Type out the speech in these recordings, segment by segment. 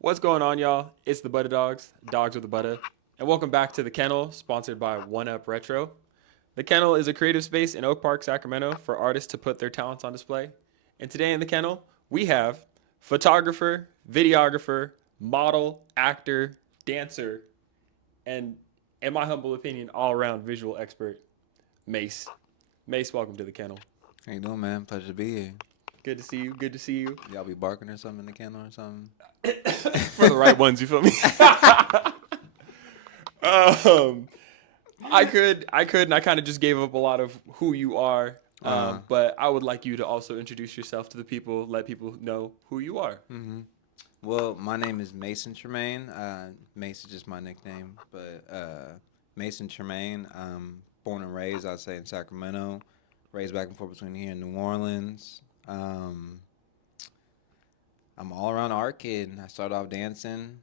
What's going on, y'all? It's the Buttadawgz, Dogs with a Butta, and welcome back to the Kennel, sponsored by One Up Retro. The Kennel is a creative space in Oak Park, Sacramento, for artists to put their talents on display. And today in the Kennel, we have photographer, videographer, model, actor, dancer, and, in my humble opinion, all-around visual expert, Mase. Mase, welcome to the Kennel. How you doing, man? Pleasure to be here. Good to see you. Good to see you. Y'all be barking or something in the kennel or something? For the right ones, you feel me? um, and I kind of just gave up a lot of who you are. But I would like you to also introduce yourself to the people, let people know who you are. Mm-hmm. Well, my name is Mason Tremaine. Mace is just my nickname, but Mason Tremaine. Born and raised, I'd say, in Sacramento. Raised back and forth between here and New Orleans. I'm an all-around art kid. I started off dancing.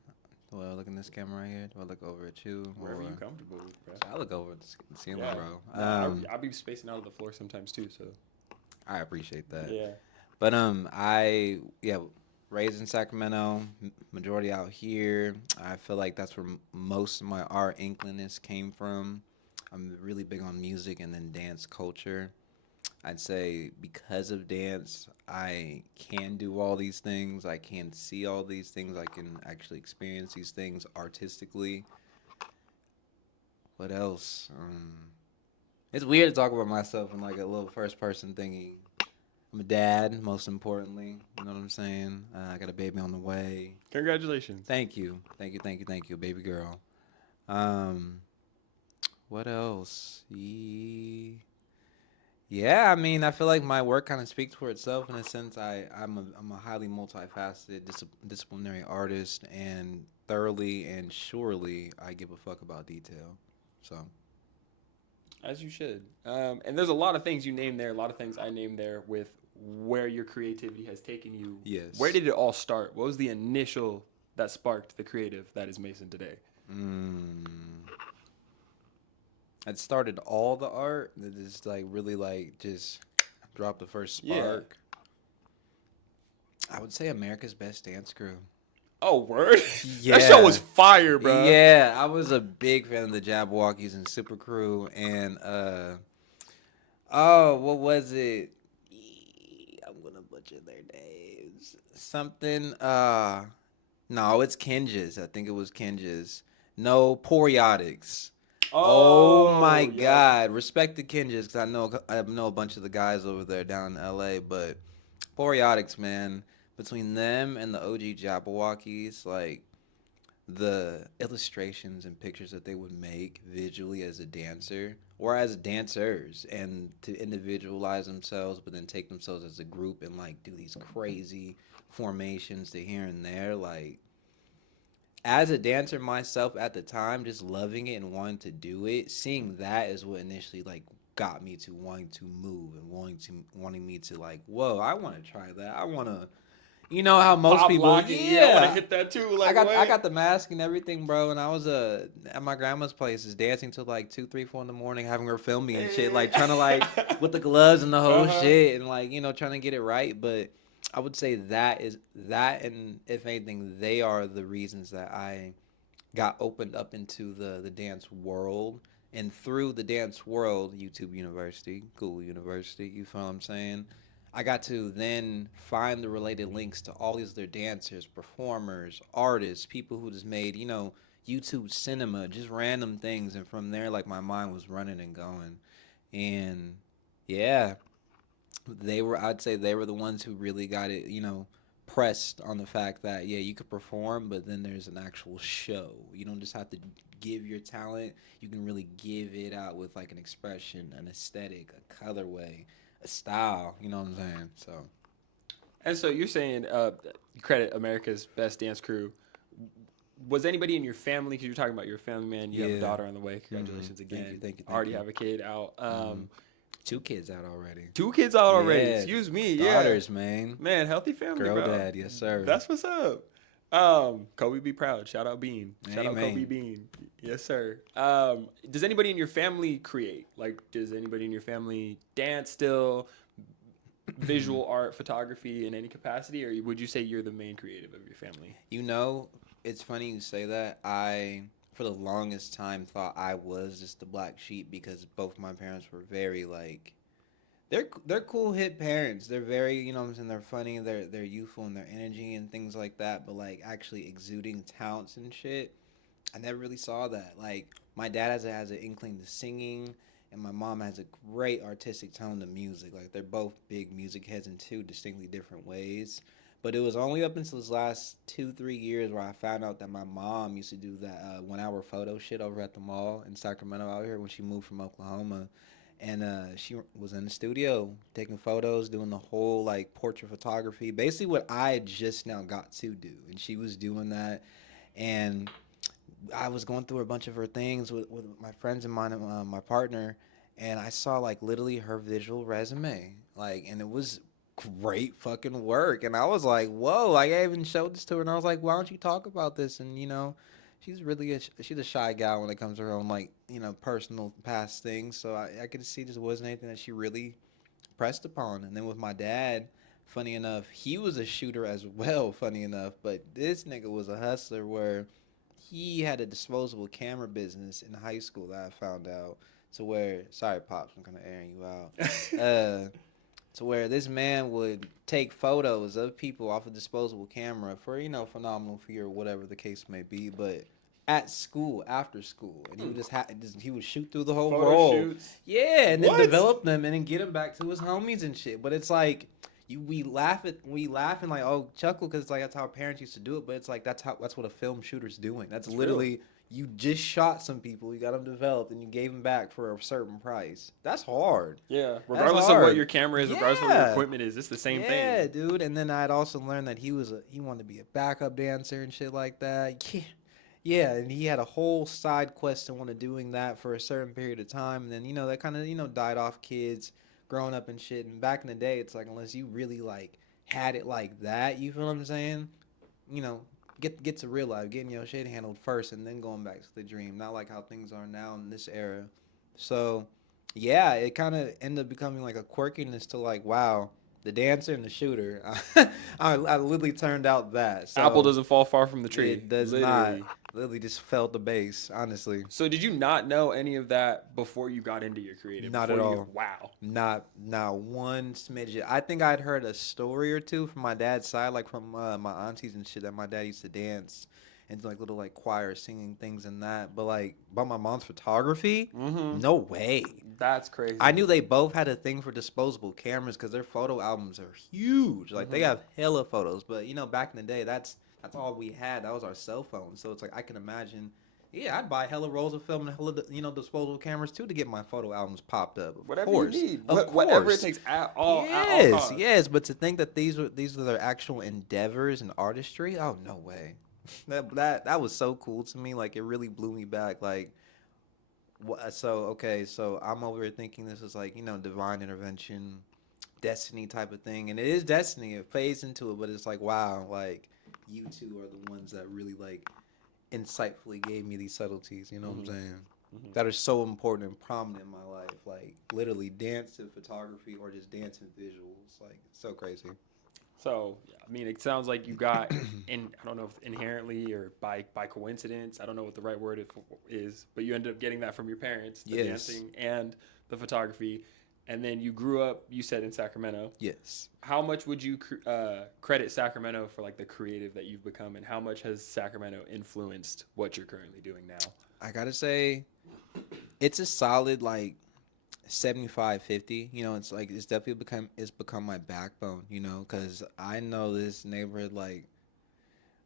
Do I look in this camera right here? Do I look over at you? Wherever you're comfortable with, bro. I look over at the ceiling, bro. I'll be spacing out of the floor sometimes too, so. I appreciate that. Yeah. But raised in Sacramento, majority out here. I feel like that's where most of my art inkliness came from. I'm really big on music and then dance culture. I'd say because of dance, I can do all these things. I can see all these things. I can actually experience these things artistically. What else? It's weird to talk about myself in like a little first person thingy. I'm a dad, most importantly. You know what I'm saying? I got a baby on the way. Congratulations. Thank you, baby girl. What else? Yeah, I mean, I feel like my work kind of speaks for itself in a sense. I'm a highly multifaceted disciplinary artist, and thoroughly and surely I give a fuck about detail. So. As you should. And there's a lot of things you name there, a lot of things I name there with where your creativity has taken you. Yes. Where did it all start? What was the initial that sparked the creative that is Mason today? It started all the art. That is like really like just dropped the first spark. Yeah. I would say America's Best Dance Crew. Oh, word? Yeah. That show was fire, bro. Yeah, I was a big fan of the Jabberwockies and Super Crew and what was it? I'm gonna butcher their names. Something no, it's Kenja's. I think it was Kenja's. No, Buttadawgz. Oh my God! Respect the Kenjas, because I know a bunch of the guys over there down in LA, but Buttadawgz, man, between them and the OG Jabberwockies, like the illustrations and pictures that they would make visually as a dancer or as dancers, and to individualize themselves, but then take themselves as a group and like do these crazy formations to here and there, like. As a dancer myself at the time, just loving it and wanting to do it, seeing that is what initially like got me to wanting to move and wanting me to like, whoa, I want to try that. I want to, you know how most Pop people, locking. Yeah, I want to hit that too. Like, I got the mask and everything, bro, and I was at my grandma's place, dancing till like 2, 3, 4 in the morning, having her film me and shit, like trying to like with the gloves and the whole shit, and like trying to get it right, but. I would say that, and if anything, they are the reasons that I got opened up into the dance world. And through the dance world, YouTube University, Google University, you feel what I'm saying? I got to then find the related links to all these other dancers, performers, artists, people who just made, YouTube cinema, just random things. And from there, like, my mind was running and going. And, yeah. I'd say they were the ones who really got it, pressed on the fact that, yeah, you could perform, but then there's an actual show. You don't just have to give your talent. You can really give it out with like an expression, an aesthetic, a colorway, a style. You know what I'm saying? And so you're saying you credit America's Best Dance Crew. Was anybody in your family, because you're talking about your family, man, you have a daughter on the way. Congratulations again. Thank you. Already have a kid out. 2 kids out already. 2 kids out already. Excuse me. Daughters, man. Man, healthy family, Girl bro. dad, yes, sir. That's what's up. Kobe be proud. Shout out Bean. Shout out Kobe Bean. Yes, sir. Does anybody in your family create? Like, does anybody in your family dance still? visual art, photography in any capacity, or would you say you're the main creative of your family? You know, it's funny you say that. I, for the longest time, thought I was just the black sheep because both my parents were very like, they're cool hip parents. They're very, you know what I'm saying, they're funny, they're youthful in their energy and things like that, but like actually exuding talents and shit. I never really saw that. Like my dad has an inkling to singing, and my mom has a great artistic tone to music. Like they're both big music heads in two distinctly different ways. But it was only up until this last 2 3 years where I found out that my mom used to do that 1 hour photo shit over at the mall in Sacramento out here when she moved from Oklahoma, and she was in the studio taking photos, doing the whole like portrait photography, basically what I had just now got to do, and she was doing that, and I was going through a bunch of her things with my friends and mine, my partner, and I saw like literally her visual resume, like, and it was great fucking work, and I was like, whoa! Like, I even showed this to her, and I was like, why don't you talk about this? And she's really she's a shy gal when it comes to her own like personal past things, so I could see this wasn't anything that she really pressed upon. And then with my dad. Funny enough, he was a shooter as well, funny enough, but this nigga was a hustler where he had a disposable camera business in high school that I found out. To where, sorry, pops, I'm kind of airing you out. To where this man would take photos of people off a disposable camera for phenomenal fee or whatever the case may be, but at school, after school, and he would he would shoot through the whole Photo roll. shoots. Yeah, and then What? develop them and then get them back to his homies and shit. But it's like we laugh and like chuckle because it's like that's how our parents used to do it, but it's like that's what a film shooter's doing. That's literally you just shot some people, you got them developed, and you gave them back for a certain price. That's hard. Yeah, regardless of what your camera is, regardless of what your equipment is, it's the same thing. Yeah, dude. And then I'd also learned that he wanted to be a backup dancer and shit like that. Yeah. Yeah, and he had a whole side quest on doing that for a certain period of time, and then that kind of died off kids growing up and shit. And back in the day, it's like unless you really like had it like that, you feel what I'm saying? Get to real life, getting your shit handled first, and then going back to the dream. Not like how things are now in this era. So, yeah, it kind of ended up becoming like a quirkiness to like, wow, the dancer and the shooter. I literally turned out that. So Apple doesn't fall far from the tree. It does literally. not. Literally just felt the base, honestly. So did you not know any of that before you got into your creative? Not at all. Wow. Not one smidget. I think I'd heard a story or two from my dad's side, like from my aunties and shit, that my dad used to dance and do like little like choir singing things and that. But like about my mom's photography, no way. That's crazy. I knew they both had a thing for disposable cameras because their photo albums are huge. Like they have hella photos. But back in the day, that's all we had. That was our cell phone. So it's like I can imagine. Yeah, I'd buy hella rolls of film and hella disposable cameras too to get my photo albums popped up. Whatever course. you need, of course. Whatever it takes. At all costs. Yes. But to think that these were their actual endeavors and artistry. Oh no way. That was so cool to me. Like it really blew me back. Like. So I'm over here thinking this is like divine intervention, destiny type of thing, and it is destiny. It fades into it, but it's like wow, like you two are the ones that really like insightfully gave me these subtleties. You know what I'm saying? That are so important and prominent in my life. Like literally dance and photography, or just dance and visuals. Like so crazy. So, I mean, it sounds like you got, I don't know if inherently or by coincidence, I don't know what the right word is, but you ended up getting that from your parents, the dancing and the photography. And then you grew up, you said, in Sacramento. Yes. How much would you credit Sacramento for, like, the creative that you've become, and how much has Sacramento influenced what you're currently doing now? I got to say, it's a solid, like, 75-50. It's like it's definitely become my backbone, because I know this neighborhood. Like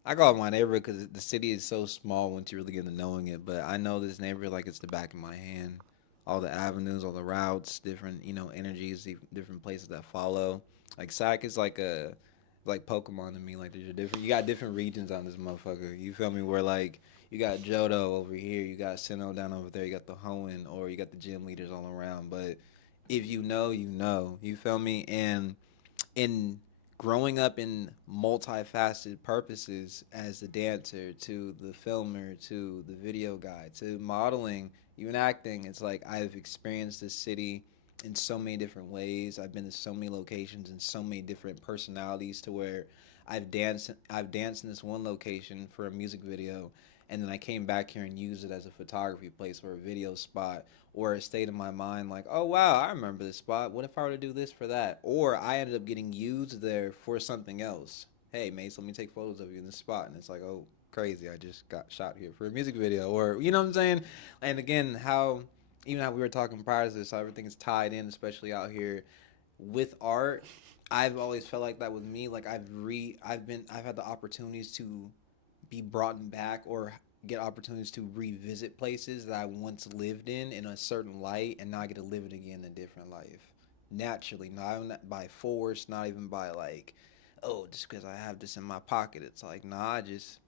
I call it my neighborhood because the city is so small once you really get to knowing it, but I know this neighborhood like it's the back of my hand. All the avenues, all the routes, different energies, different places that follow. Like Sac is like Pokemon to me. Like you got different regions on this motherfucker, you feel me, where like you got Johto over here, you got Sinnoh down over there, you got the Hoenn, or you got the gym leaders all around. But if you know, you feel me? And in growing up in multifaceted purposes as the dancer to the filmer to the video guy to modeling, even acting, it's like I've experienced this city in so many different ways. I've been to so many locations and so many different personalities to where I've danced in this one location for a music video, and then I came back here and used it as a photography place or a video spot, or it stayed in my mind like, oh wow, I remember this spot. What if I were to do this for that? Or I ended up getting used there for something else. Hey, Mace, let me take photos of you in this spot, and it's like, oh, crazy, I just got shot here for a music video, or you know what I'm saying? And again, how even how we were talking prior to this, how everything is tied in, especially out here with art. I've always felt like that with me. Like I've had the opportunities to be brought back or get opportunities to revisit places that I once lived in a certain light, and now I get to live it again in a different life. Naturally, not by force, not even by like, oh, just because I have this in my pocket. It's like, nah, it just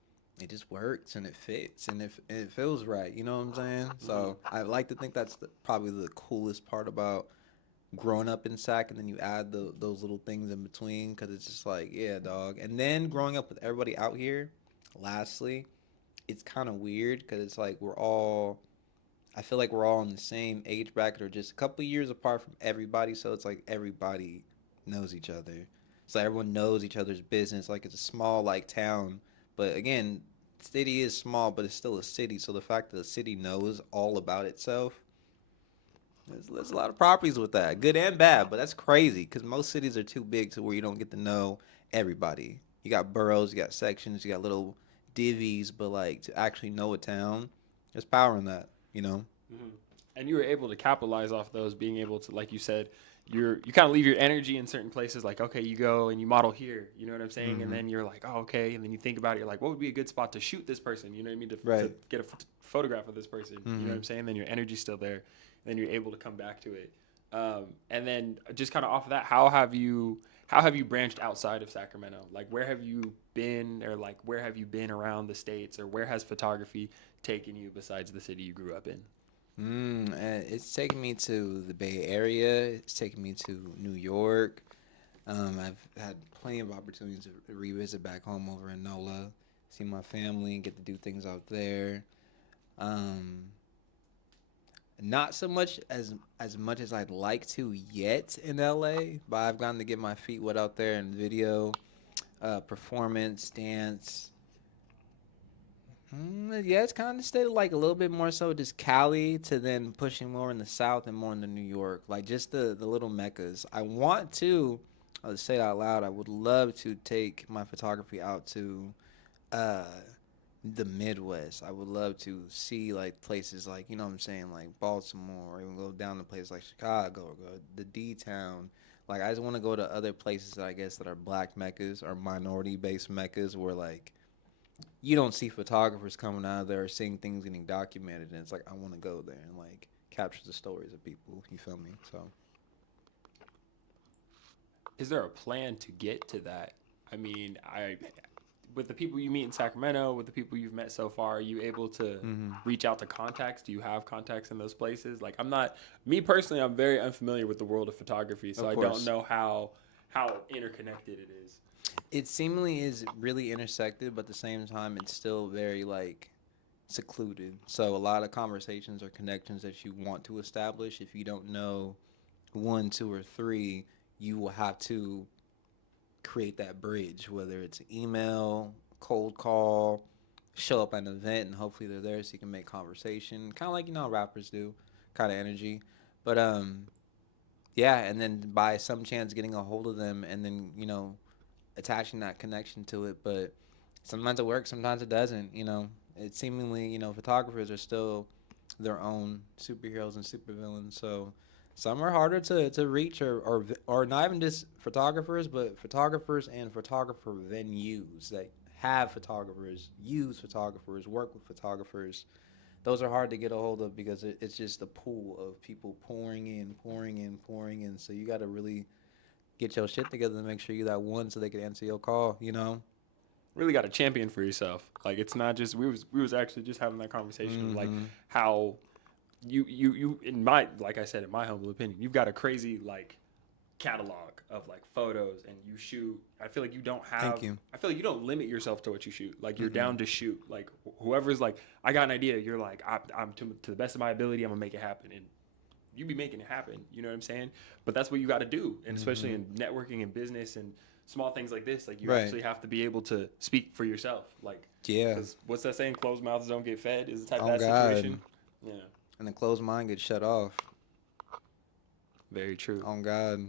works and it fits and it feels right. You know what I'm saying? So I like to think that's probably the coolest part about growing up in Sac, and then you add those little things in between because it's just like, yeah, dog. And then growing up with everybody out here, lastly, it's kind of weird because it's like I feel like we're all in the same age bracket or just a couple years apart from everybody. So it's like everybody knows each other. So everyone knows each other's business. Like it's a small like town, but again, city is small, but it's still a city. So the fact that the city knows all about itself, there's a lot of properties with that, good and bad. But that's crazy because most cities are too big to where you don't get to know everybody. You got boroughs, you got sections, you got little divvies, but like to actually know a town, there's power in that. You know. Hmm. And you were able to capitalize off those, being able to, like you said, you kind of leave your energy in certain places. Like, okay, you go and you model here. You know what I'm saying? And Mm-hmm. then you're like, oh, okay. And then you think about it. You're like, what would be a good spot to shoot this person? You know what I mean? To Right. get a photograph of this person. You know what Mm-hmm. I'm saying? Then your energy's still there. And then you're able to come back to it. And then just kind of off of that, how have you branched outside of Sacramento? Like, where have you been, or like where have you been around the states, or where has photography taken you besides the city you grew up in? It's taken me to the Bay Area. It's taken me to New York. I've had plenty of opportunities to revisit back home over in NOLA, see my family, and get to do things out there. Um, Not so much as I'd like to yet in LA, but I've gotten to get my feet wet out there in video, performance, dance. Yeah, it's kind of stayed like a little bit more so just Cali to then pushing more in the South and more into New York, like just the little meccas. I want to, I'll say it out loud. I would love to take my photography out to uh, the Midwest. I would love to see like places like, you know what I'm saying, like Baltimore, or even go down to places like Chicago, or go to the D town. Like I just want to go to other places that I guess that are black meccas or minority based meccas where like you don't see photographers coming out of there or seeing things getting documented, and it's like I want to go there and like capture the stories of people. You feel me? So Is there a plan to get to that? I mean, with the people you meet in Sacramento, with the people you've met so far, are you able to mm-hmm. reach out to contacts? Do you have contacts in those places? Like, I'm not, me personally, I'm very unfamiliar with the world of photography, so Of I don't course. know how interconnected it is. It seemingly is really intersected, but at the same time, it's still very like secluded. So a lot of conversations or connections that you want to establish, if you don't know one, two, or three, you will have to create that bridge, whether it's email, cold call, show up at an event, and hopefully they're there so you can make conversation. Kind of like how rappers do, kind of energy. But yeah, and then by some chance getting a hold of them, and then attaching that connection to it. But sometimes it works, sometimes it doesn't. It seemingly photographers are still their own superheroes and supervillains. So some are harder to reach, or not even just photographers, but photographers and photographer venues that have photographers, use photographers, work with photographers. Those are hard to get a hold of because it's just a pool of people pouring in, pouring in, pouring in. So you got to really get your shit together to make sure you that one so they can answer your call. Really got a champion for yourself. Like, it's not just, we was actually just having that conversation of like Mm-hmm. how you in my, like I said, in my humble opinion, you've got a crazy like catalog of like photos, and you shoot. Thank you. I feel like you don't limit yourself to what you shoot. Like, you're Mm-mm. down to shoot. Like, whoever's like, I got an idea, you're like, I'm to the best of my ability, I'm gonna make it happen. And you be making it happen. You know what I'm saying? But that's what you got to do, and especially in networking and business and small things like this, like you Right. actually have to be able to speak for yourself. Like, Yeah. because what's that saying? Closed mouths don't get fed. Is the type of Oh that God. situation? Yeah, And the closed mind gets shut off. very true. Oh God,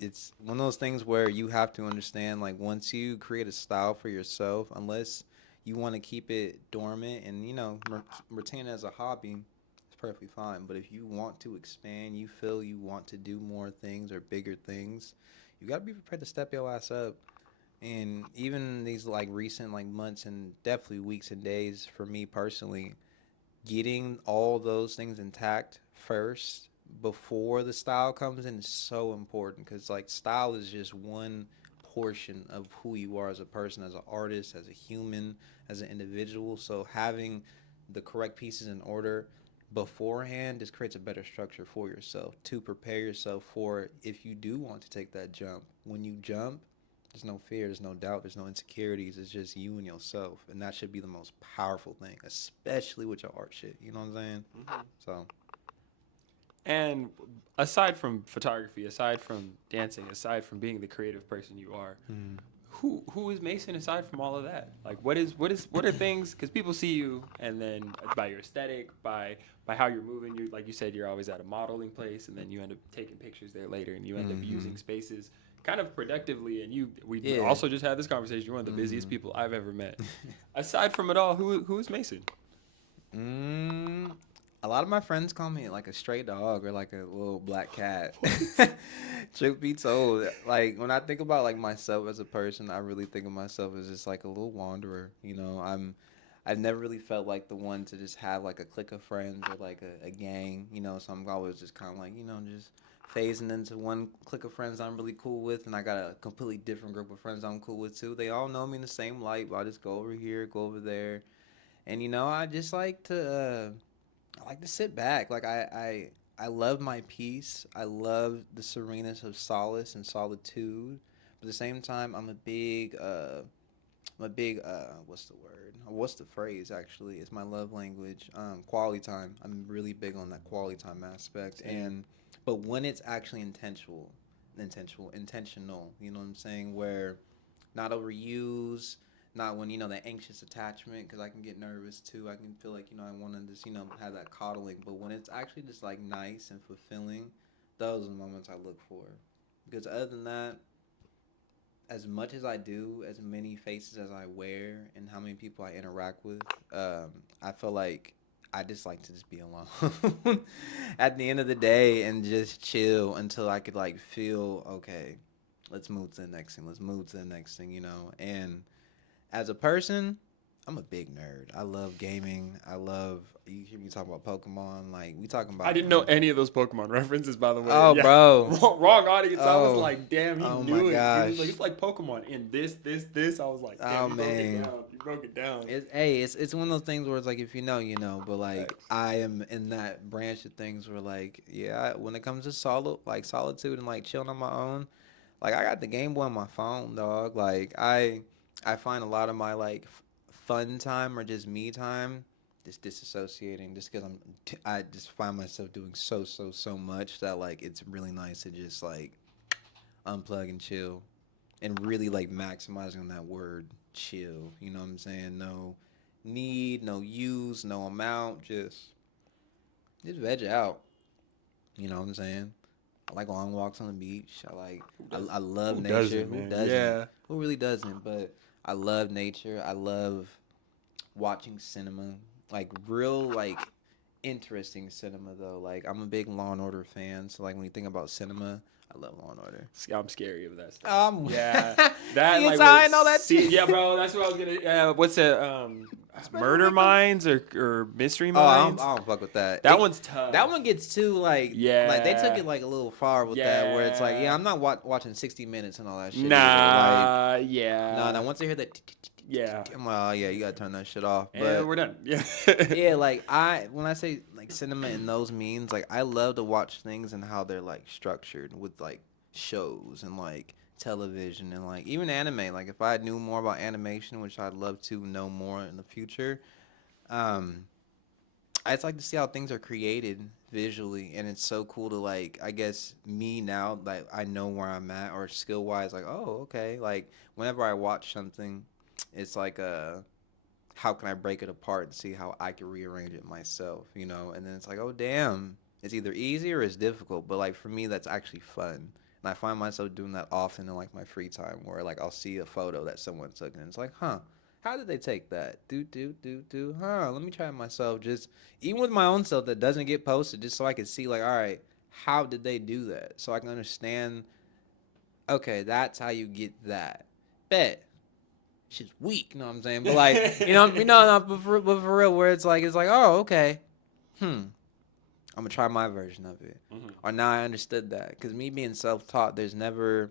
it's one of those things where you have to understand, like, once you create a style for yourself, unless you want to keep it dormant and, you know, retain it as a hobby, it's perfectly fine. But if you want to expand, you feel you want to do more things or bigger things, you got to be prepared to step your ass up. And even these, like, recent, like, months and definitely weeks and days for me personally, getting all those things intact first before the style comes in is so important, because like style is just one portion of who you are as a person, as an artist, as a human, as an individual. So having the correct pieces in order beforehand just creates a better structure for yourself to prepare yourself for if you do want to take that jump. When you jump, there's no fear, there's no doubt, there's no insecurities. It's just you and yourself, and that should be the most powerful thing, especially with your art shit. You know what I'm saying? So, And aside from photography, aside from dancing, aside from being the creative person you are, who is Mason aside from all of that? Like, what are things? Because people see you, and then by your aesthetic, by how you're moving, you, like you said, you're always at a modeling place, and then you end up taking pictures there later, and you end up using spaces kind of productively. And we Yeah. also just had this conversation. You're one of the busiest people I've ever met. Aside from it all, who is Mason? a lot of my friends call me like a stray dog or like a little black cat. Truth be told, like when I think about like myself as a person, I really think of myself as just like a little wanderer. You know, I've never really felt like the one to just have like a clique of friends or like a gang. You know, so I'm always just kind of like, you know, just phasing into one clique of friends I'm really cool with, and I got a completely different group of friends I'm cool with too. They all know me in the same light, but I just go over here, go over there, and you know, I just like to I like to sit back. Like I love my peace. I love the sereneness of solace and solitude. But at the same time, what's the word? What's the phrase actually? It's my love language. Quality time. I'm really big on that quality time aspect. Same. And but when it's actually intentional, you know what I'm saying? Where not overused, not when, you know, that anxious attachment, because I can get nervous too. I can feel like, you know, I want to just, you know, have that coddling. But when it's actually just like nice and fulfilling, those are the moments I look for. Because other than that, as much as I do, as many faces as I wear, and how many people I interact with, I feel like I just like to just be alone at the end of the day and just chill until I could like feel okay. Let's move to the next thing. Let's move to the next thing. You know. And as a person, I'm a big nerd. I love gaming. You hear me talk about Pokemon. Like we talking about. I didn't know any of those Pokemon references, by the way. Oh, Yeah. bro. Wrong audience. I was Oh. like, damn, he Oh, knew my it. He gosh. was like, it's like Pokemon in this. I was like, damn, Oh, you man. broke it down. You broke it down. It's one of those things where it's like if you know, you know. But like Facts. I am in that branch of things where like when it comes to solitude and like chilling on my own, like I got the Game Boy on my phone, dog. Like I find a lot of my like fun time or just me time just disassociating, just because I just find myself doing so much that like it's really nice to just like unplug and chill, and really like maximizing on that word chill. You know what I'm saying? No need, no use, no amount, just veg out. You know what I'm saying? I like long walks on the beach. I love Who nature. doesn't, Who man? doesn't? Yeah. Who really doesn't? But I love nature. I love watching cinema. Like real like interesting cinema though. Like I'm a big Law and Order fan. So like when you think about cinema, I love Law and Order. I'm scary of that stuff. Yeah, That like I know that too. yeah, bro. That's what I was gonna. What's it? Murder Minds or Mystery Oh, Minds? I don't fuck with that. That one's tough. That one gets too like like they took Yeah. it like a little far with that, where it's like, Yeah. I'm not watching 60 Minutes and all that shit. Nah. Either. Like, Yeah. no. Once I hear that, Yeah. I'm like, oh yeah, you gotta turn that shit off. And But we're done. Yeah. yeah, like when I say like cinema and those means, like I love to watch things and how they're like structured with like shows and like television and like even anime. Like if I knew more about animation, which I'd love to know more in the future, I just like to see how things are created visually, and it's so cool to like. I guess me now, like I know where I'm at, or skill wise, like oh okay. Like whenever I watch something, it's like how can I break it apart and see how I can rearrange it myself, you know? And then it's like, oh damn, it's either easy or it's difficult. But like for me, that's actually fun, and I find myself doing that often in like my free time, where like I'll see a photo that someone took, and it's like, huh, how did they take that? Huh? Let me try it myself. Just even with my own self that doesn't get posted, just so I can see like, all right, how did they do that? So I can understand. Okay, that's how you get that. Bet shit's weak, you know what I'm saying? But like, no, but for real, where it's like, oh, okay, I'm gonna try my version of it, or now I understood that, because me being self-taught, there's never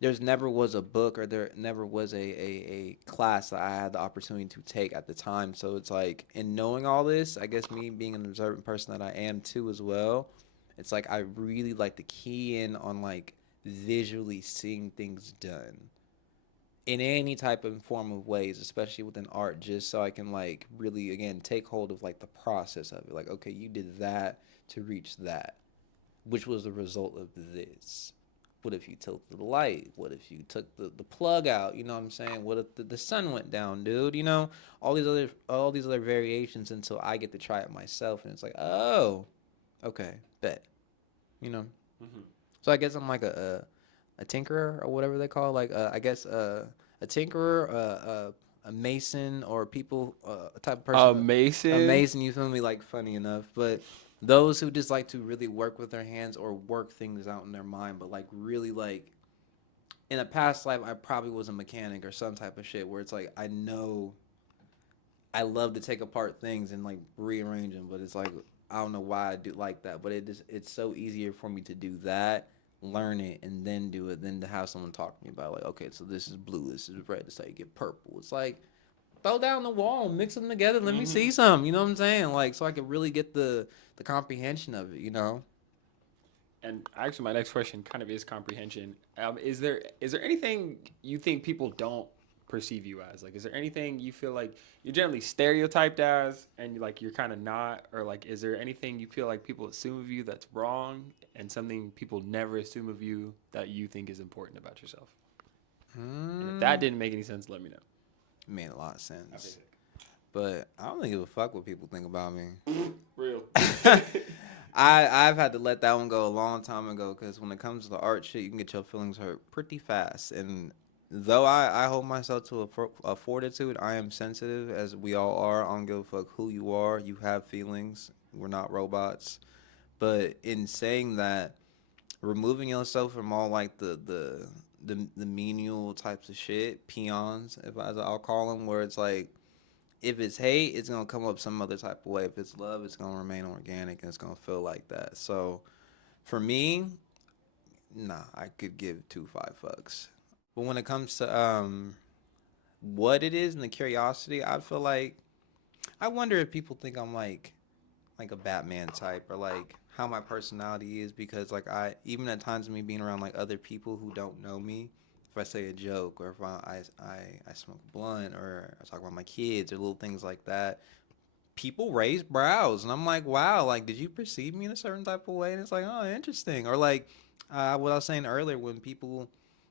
was a book, or there never was a class that I had the opportunity to take at the time. So it's like, in knowing all this, I guess me being an observant person that I am too as well, it's like I really like to key in on like visually seeing things done in any type of form of ways, especially within art, just so I can like really again take hold of like the process of it. Like, okay, you did that to reach that, which was the result of this. What if you tilted the light? What if you took the plug out? You know what I'm saying? What if the sun went down, dude? You know, all these other variations until I get to try it myself, and it's like, oh, okay, bet. You know. So I guess I'm like a tinkerer or whatever they call, like I guess a tinkerer, a mason, or people a type of person. A Mason. mason, you feel me? Like funny enough, but those who just like to really work with their hands or work things out in their mind, but like really like in a past life, I probably was a mechanic or some type of shit where it's like I know I love to take apart things and like rearrange them, but it's like I don't know why I do like that, but it's so easier for me to do that, learn it, and then do it than to have someone talk to me about like, okay, so this is blue, this is red, this is how you get purple. It's like throw down the wall, mix them together, let me see some. You know what I'm saying? Like so I can really get the comprehension of it. You know. And actually, my next question kind of is comprehension. Is there anything you think people don't perceive you as? Like, is there anything you feel like you're generally stereotyped as, and you're kind of not, or like, is there anything you feel like people assume of you that's wrong, and something people never assume of you that you think is important about yourself? And if that didn't make any sense, let me know. It made a lot of sense. Okay. But I don't give a fuck what people think about me. Real. I've had to let that one go a long time ago, because when it comes to the art shit, you can get your feelings hurt pretty fast. And though I hold myself to a fortitude, I am sensitive, as we all are. I don't give a fuck who you are. You have feelings. We're not robots. But in saying that, removing yourself from all like the menial types of shit, peons, if as I'll call them, where it's like, if it's hate, it's gonna come up some other type of way. If it's love, it's gonna remain organic, and it's gonna feel like that. So for me, nah, I could give 2 5 fucks. But when it comes to what it is and the curiosity, I feel like I wonder if people think I'm like a Batman type, or like how my personality is, because like I even at times of me being around like other people who don't know me, if I say a joke, or if I smoke a blunt, or I talk about my kids or little things like that, people raise brows, and I'm like, wow, like did you perceive me in a certain type of way? And it's like, oh, interesting. Or like what I was saying earlier, when people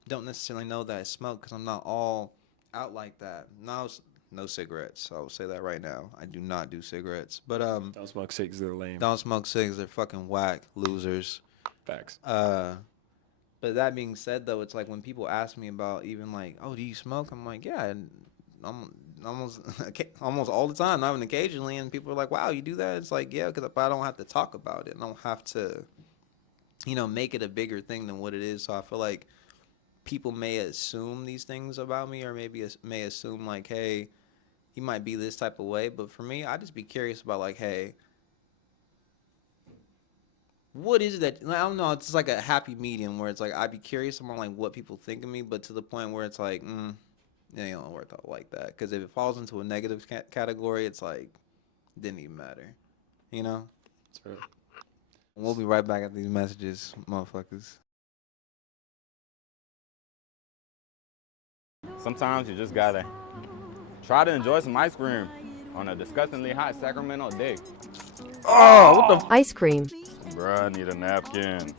don't necessarily know that I smoke, because I'm not all out like that. No cigarettes. I'll say that right now. I do not do cigarettes. But Don't smoke cigs, they're lame. don't smoke cigs. They're fucking whack losers. Facts. But that being said, though, it's like when people ask me about even like, oh, do you smoke? I'm like, yeah, and I'm almost almost all the time, not even occasionally. And people are like, wow, you do that? It's like, yeah, because I don't have to talk about it. I don't have to, make it a bigger thing than what it is. So I feel like people may assume these things about me, or maybe may assume like, hey, he might be this type of way. But for me, I just be curious about like, hey, what is it that I don't know? It's like a happy medium where it's like I'd be curious about like what people think of me, but to the point where it's like, it don't work out like that. Because if it falls into a negative category, it's like it didn't even matter, you know. True. We'll be right back at these messages, motherfuckers. Sometimes you just gotta try to enjoy some ice cream. on a disgustingly hot Sacramento day. Oh, what the? Ice cream. Bruh, I need a napkin.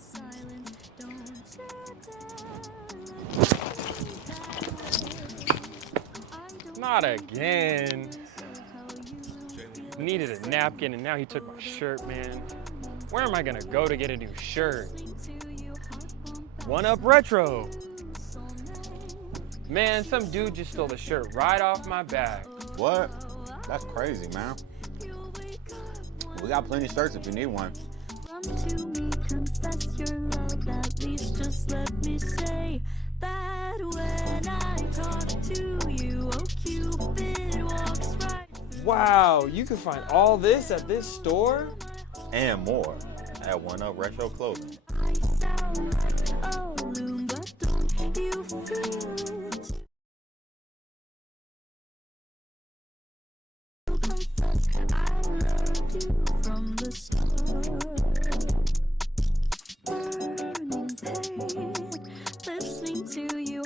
Not again. Needed a napkin and now he took my shirt, man. Where am I gonna go to get a new shirt? One Up Retro. Man, some dude just stole the shirt right off my back. What? That's crazy, man. We got plenty of shirts if you need one. Come to me, confess your love, at least just let me say that when I talk to you, oh Cupid walks right through. Wow, you can find all this at this store? And more at One Up Retro Clothing. I sound like a loon, but don't you feel it? Confess I love you from the start. Burning pain, listening to you.